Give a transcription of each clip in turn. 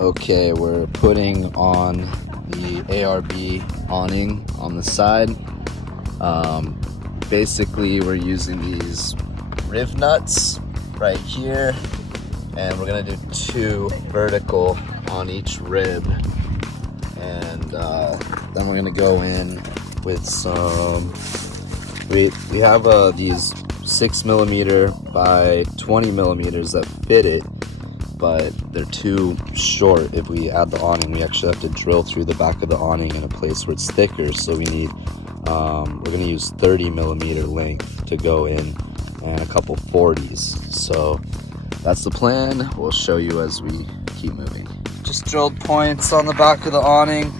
Okay, we're putting on the ARB awning on the side. Basically, we're using these rivnuts right here, and we're gonna do 2 vertical on each rib, and then we're gonna go in with some. We have these 6mm by 20mm that fit it, but they're too short. If we add the awning, we actually have to drill through the back of the awning in a place where it's thicker, so we need we're going to use 30mm length to go in and a couple 40s. So that's the plan. We'll show you as we keep moving. Just drilled points on the back of the awning.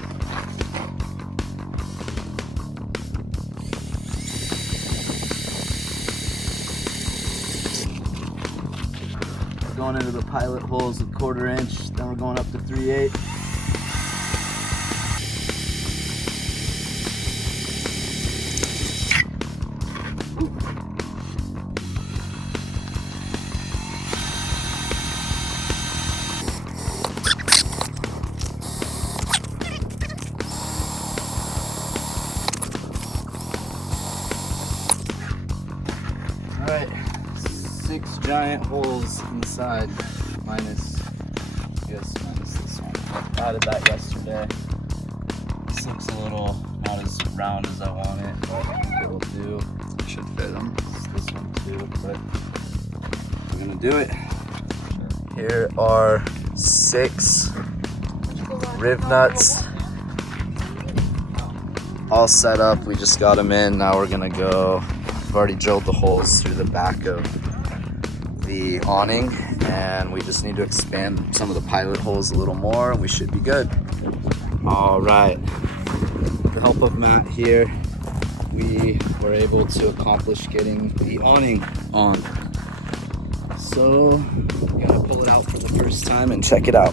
Going into the pilot holes with 1/4 inch, then we're going up to 3/8. All right. 6 giant holes inside, minus this one. I added that yesterday. This looks a little not as round as I want it, but I think it will do. It should fit them. This one too, but we're gonna do it. Here are 6 rivnuts all set up. We just got them in. Now we're gonna go. I've already drilled the holes through the back of the awning, and we just need to expand some of the pilot holes a little more. We should be good. All right, with the help of Matt here, we were able to accomplish getting the awning on. So I'm gonna pull it out for the first time and check it out.